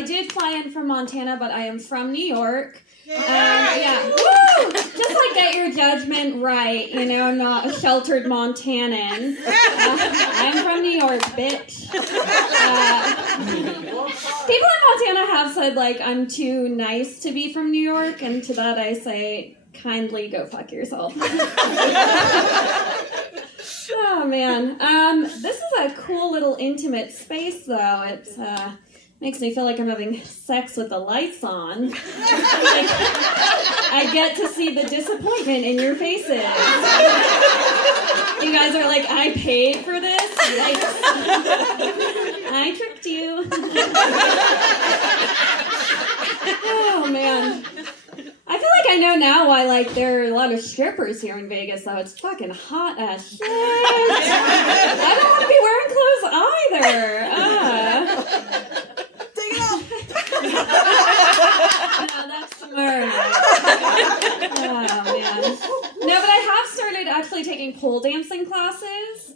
I did fly in from Montana, but I am from New York. Yeah. Woo! Just like get your judgment right, you know, I'm not a sheltered Montanan. I'm from New York, bitch. People in Montana have said, like, I'm too nice to be from New York, and to that I say, kindly go fuck yourself. Oh, man. This is a cool little intimate space, though. It makes me feel like I'm having sex with the lights on. I get to see the disappointment in your faces. You guys are like, I paid for this? Yikes. I tricked you. Oh, man. I feel like I know now why, like, there are a lot of strippers here in Vegas, though. It's fucking hot as shit. I don't want to be wearing clothes either. Take it off. No, that's smart. Oh, man. No, but I have started actually taking pole dancing classes.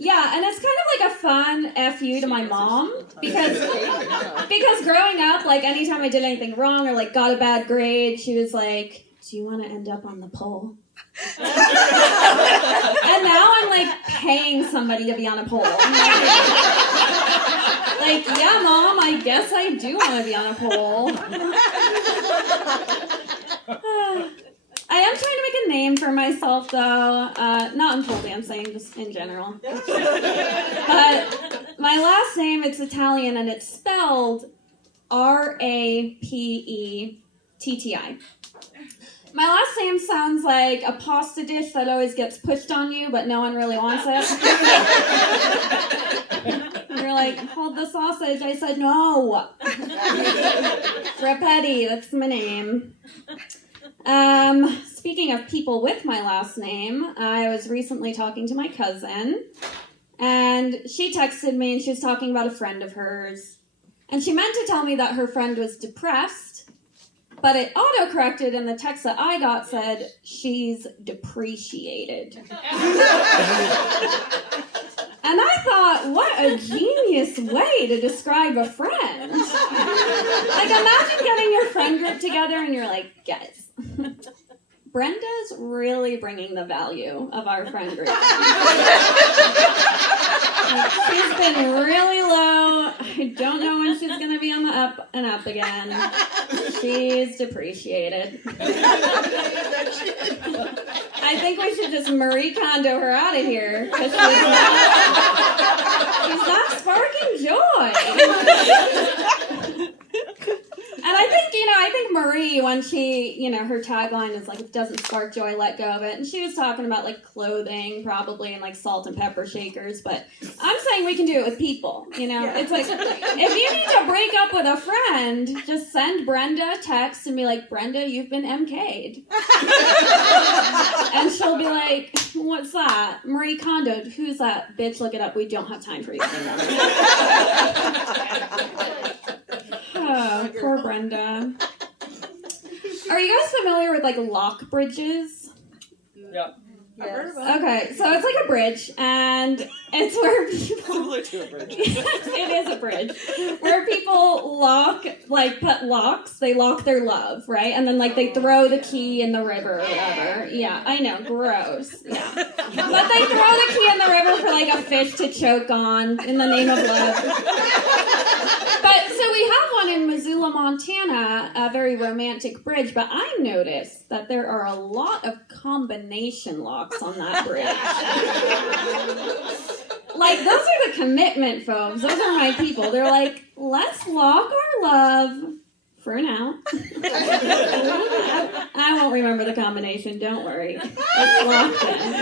Yeah, and it's kind of like a fun FU to my mom, because growing up, like, anytime I did anything wrong or, like, got a bad grade, she was like, do you want to end up on the pole? And now I'm, like, paying somebody to be on a pole. Like, yeah, Mom, I guess I do want to be on a pole. I am trying to make a name for myself, though. Not in pole dancing, just in general. But my last name, it's Italian, and it's spelled Rapetti. My last name sounds like a pasta dish that always gets pushed on you, but no one really wants it. You're like, hold the sausage. I said, no. Rapetti, that's my name. Speaking of people with my last name, I was recently talking to my cousin, and she texted me, and she was talking about a friend of hers, and she meant to tell me that her friend was depressed, but it auto-corrected, and the text that I got said, she's depreciated. And I thought, what a genius way to describe a friend. Like, imagine getting your friend group together and you're like, guys, Brenda's really bringing the value of our friend group. Like, she's been really low. I don't know when she's going to be on the up and up again. She's depreciated. I think we should just Marie Kondo her out of here, because she's not sparking joy. And I think Marie, when she, her tagline is like, if it doesn't spark joy, let go of it. And she was talking about, like, clothing, probably, and, like, salt and pepper shakers. But I'm saying we can do it with people, It's like, if you need to break up with a friend, just send Brenda a text and be like, Brenda, you've been MK'd. And she'll be like, what's that? Marie Kondo, who's that? Bitch, look it up. We don't have time for you anymore. Oh, poor Brenda. Are you guys familiar with, like, lock bridges? Yeah. Yes. Okay, so it's like a bridge, and it's where people... Similar to a bridge. It is a bridge. Where people put locks, they lock their love, right? And then, like, they throw the key in the river or whatever. Yeah, I know, gross. Yeah. But they throw the key in the river for, like, a fish to choke on in the name of love. But, so we have one in Missoula, Montana, a very romantic bridge, but I noticed that there are a lot of combination locks on that bridge. Like, those are the commitment folks. Those are my people. They're like, let's lock our love for now. I won't remember the combination, don't worry. It's locked in.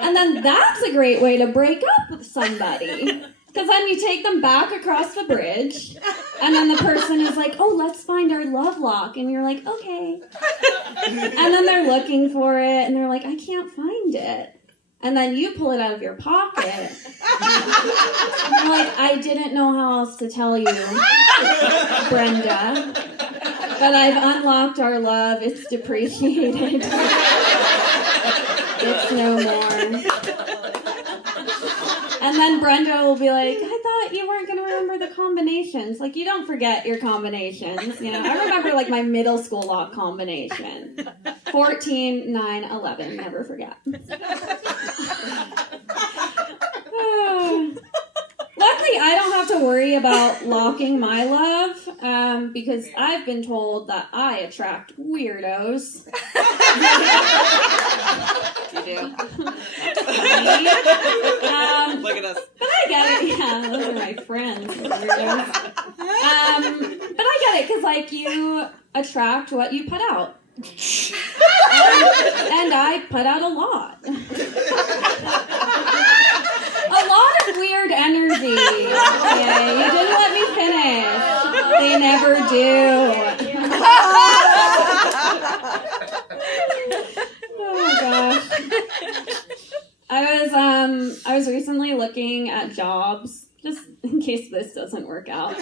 And then that's a great way to break up with somebody. Because then you take them back across the bridge, and then the person is like, oh, let's find our love lock. And you're like, okay. And then they're looking for it, and they're like, I can't find it. And then you pull it out of your pocket. And you're like, I didn't know how else to tell you, Brenda. But I've unlocked our love. It's depreciated. It's no more. And then Brenda will be like, I thought thought you weren't going to remember the combinations. Like, you don't forget your combinations. You know, I remember, like, my middle school lock combination. 14, 9, 11. Never forget. Luckily, I don't have to worry about locking my love, because I've been told that I attract weirdos. You do. Look at us. But I get it. Yeah, those are my friends. Weirdos. But I get it, because, like, you attract what you put out. And I put out a lot. A lot of weird energy. Okay, you didn't let me finish. They never do. Oh my gosh. I was recently looking at jobs, just in case this doesn't work out.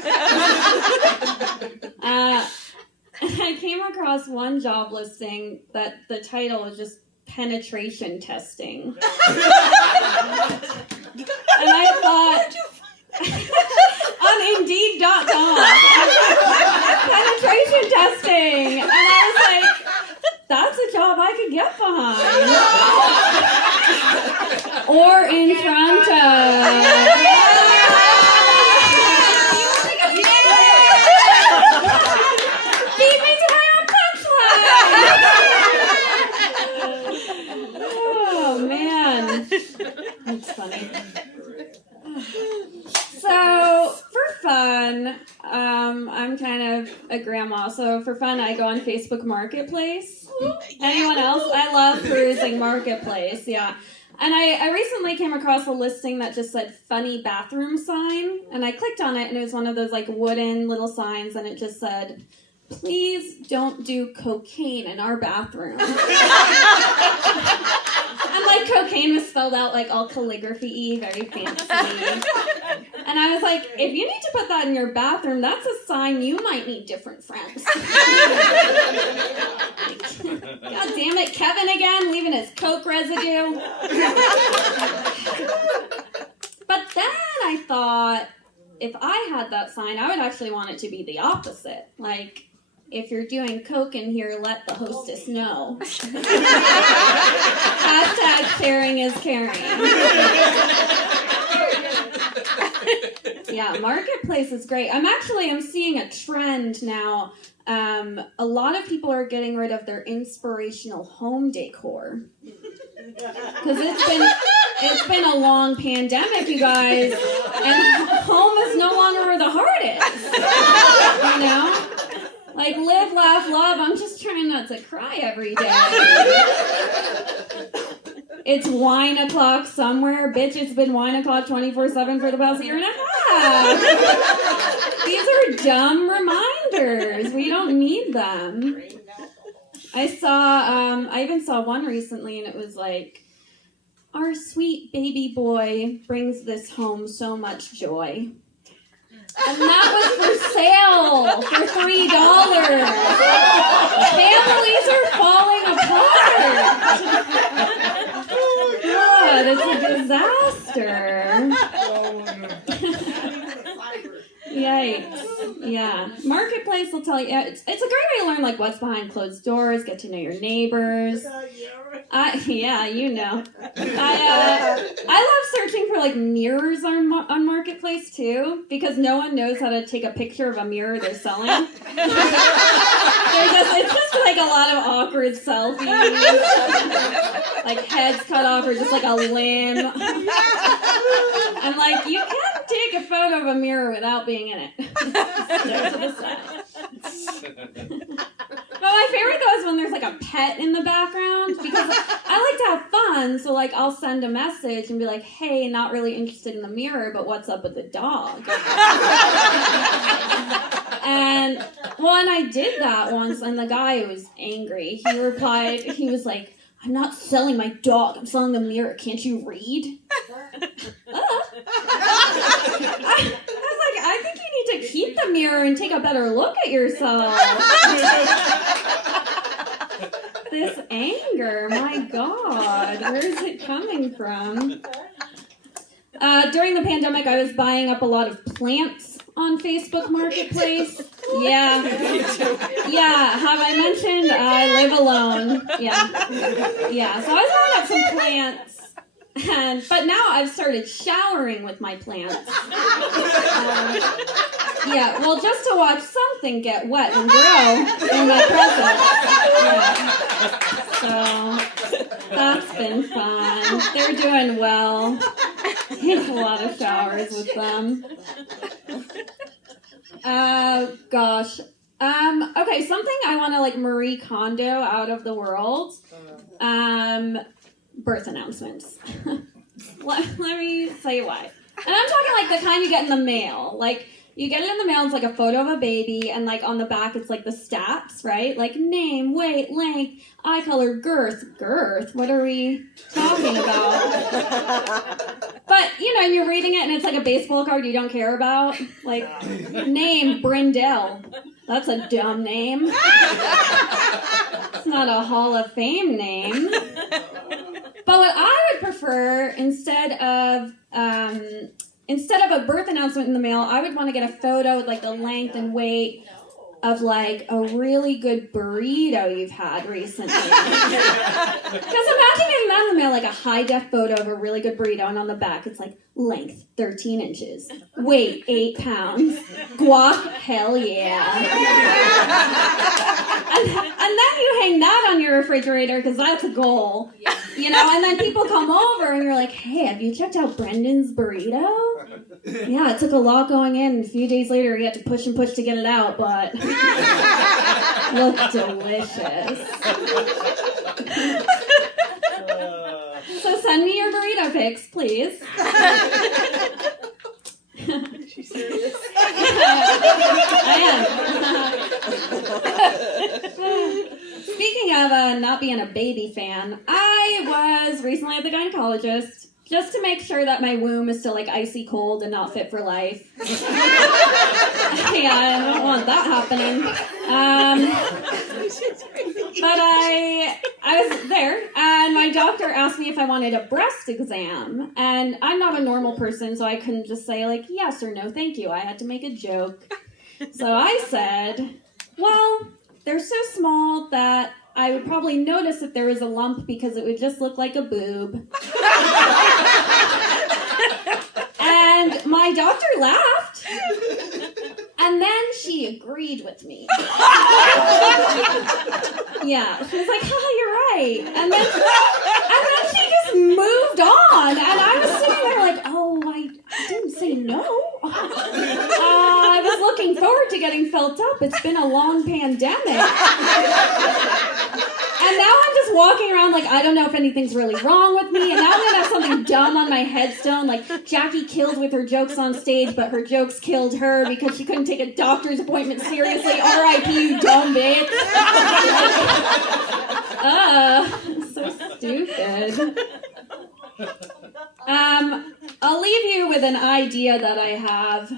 I came across one job listing that the title was just penetration testing. And I thought, on Indeed.com, penetration testing. And I was like, that's a job I could get behind. Or in front of. Beat me to my own punchline. Oh, man. That's funny. So, for fun, I'm kind of a grandma, so for fun I go on Facebook Marketplace. Anyone else? I love perusing Marketplace, yeah. And I recently came across a listing that just said funny bathroom sign, and I clicked on it, and it was one of those like wooden little signs, and it just said, please don't do cocaine in our bathroom. And like cocaine was spelled out like all calligraphy-y, very fancy. And I was like, if you need to put that in your bathroom, that's a sign you might need different friends. God damn it, Kevin again, leaving his coke residue. But then I thought, if I had that sign, I would actually want it to be the opposite. Like, if you're doing coke in here, let the hostess know. Hashtag sharing is caring. Yeah, Marketplace is great. I'm seeing a trend now. A lot of people are getting rid of their inspirational home decor. Because it's been a long pandemic, you guys, and home is no longer where the heart is. You know? Like, live, laugh, love. I'm just trying not to cry every day. It's wine o'clock somewhere. Bitch, it's been wine o'clock 24/7 for the past year and a half. These are dumb reminders. We don't need them. I even saw one recently, and it was like, our sweet baby boy brings this home so much joy. And that was for sale for $3. Families are falling apart. God, it's a disaster. Yikes. Yeah. Marketplace will tell you, it's a great way to learn like what's behind closed doors, get to know your neighbors. Yeah, you know. I love searching for like mirrors on Marketplace too, because no one knows how to take a picture of a mirror they're selling. It's just like a lot of awkward selfies, like heads cut off or just like a limb. I'm like, you can't take a photo of a mirror without being in it. Just to the side. But my favorite though is when there's like a pet in the background, because I like to have fun, so like I'll send a message and be like, hey, not really interested in the mirror, but what's up with the dog? And I did that once, and the guy was angry. He replied, he was like, I'm not selling my dog, I'm selling the mirror, can't you read? I think you need to keep the mirror and take a better look at yourself. This anger, my God, where is it coming from? During the pandemic, I was buying up a lot of plants on Facebook Marketplace. Yeah. Yeah, have I mentioned I live alone? Yeah, so I was buying up some plants. But now I've started showering with my plants. Yeah, well, just to watch something get wet and grow in my presence. Yeah. So that's been fun. They're doing well. Take a lot of showers with them. Gosh. Okay, something I want to like Marie Kondo out of the world. Birth announcements. let me tell you why. And I'm talking like the kind you get in the mail. Like, you get it in the mail, it's like a photo of a baby, and like on the back it's like the stats, right? Like name, weight, length, eye color, girth. Girth? What are we talking about? But, you know, you're reading it and it's like a baseball card you don't care about. Like, name, Brindell. That's a dumb name. It's not a Hall of Fame name. But what I would prefer, instead of a birth announcement in the mail, I would want to get a photo with like the length and weight of like a really good burrito you've had recently. Because imagine getting that in the mail, like a high-def photo of a really good burrito, and on the back it's like length 13 inches, weight 8 pounds, guac, hell yeah. And then you hang that on your refrigerator because that's a goal. You know, and then people come over and you're like, hey, have you checked out Brendan's burrito? Yeah, it took a lot going in. A few days later, he had to push and push to get it out, but looked delicious. So send me your burrito pics, please. She's serious. I am. Speaking of not being a baby fan, I was recently at the gynecologist just to make sure that my womb is still like icy cold and not fit for life. Yeah, I don't want that happening. But I was there, and my doctor asked me if I wanted a breast exam, and I'm not a normal person, so I couldn't just say like yes or no, thank you. I had to make a joke. So I said, well, they're so small that I would probably notice if there was a lump because it would just look like a boob. And my doctor laughed. And then she agreed with me. Yeah, she was like, you're right. And then she just moved on. And I was sitting there like, I didn't say no. I was looking forward to getting felt up. It's been a long pandemic. And now I'm just walking around like I don't know if anything's really wrong with me. And now I'm going to have something dumb on my headstone, like Jackie killed with her jokes on stage, but her jokes killed her because she couldn't take a doctor's appointment seriously. R.I.P. you dumb bitch. So stupid. I'll leave you with an idea that I have.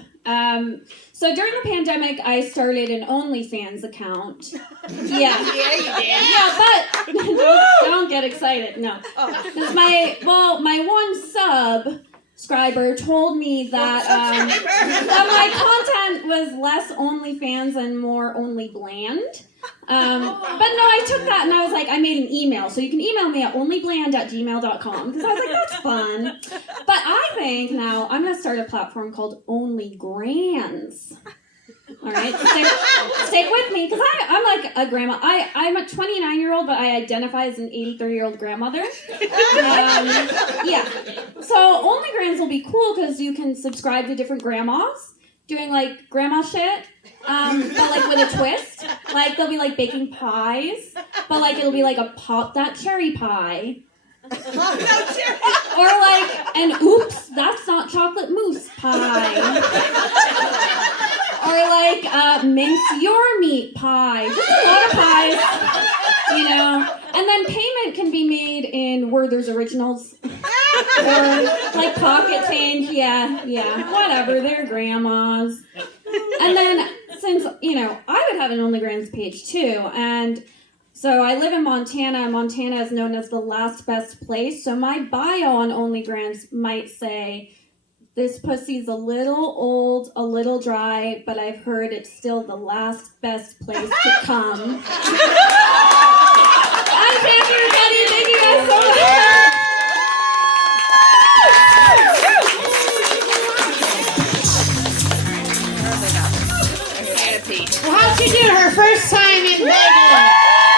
So during the pandemic, I started an OnlyFans account. Yeah. Yeah, you did. Yeah, but don't get excited. No. Because my one subscriber told me that my content was less OnlyFans and more Only Bland. But no, I took that and I was like, I made an email. So you can email me at onlybland@gmail.com because I was like, that's fun. But I think now I'm going to start a platform called Only Grands. All right, stick with me because I'm like a grandma. I'm a 29-year-old, but I identify as an 83-year-old grandmother. Yeah. So Only Grands will be cool because you can subscribe to different grandmas doing like grandma shit. But like with a twist, like they'll be like baking pies, but like it'll be like a pop that cherry pie, or like an oops that's not chocolate mousse pie, or like mince your meat pie. Just a lot of pies, you know. And then payment can be made in Werther's Originals or like pocket change. Yeah, whatever. They're grandmas. And then, since, you know, I would have an OnlyGrams page too, and so I live in Montana. Montana is known as the last best place, so my bio on OnlyGrams might say, This pussy's a little old, a little dry, but I've heard it's still the last best place to come.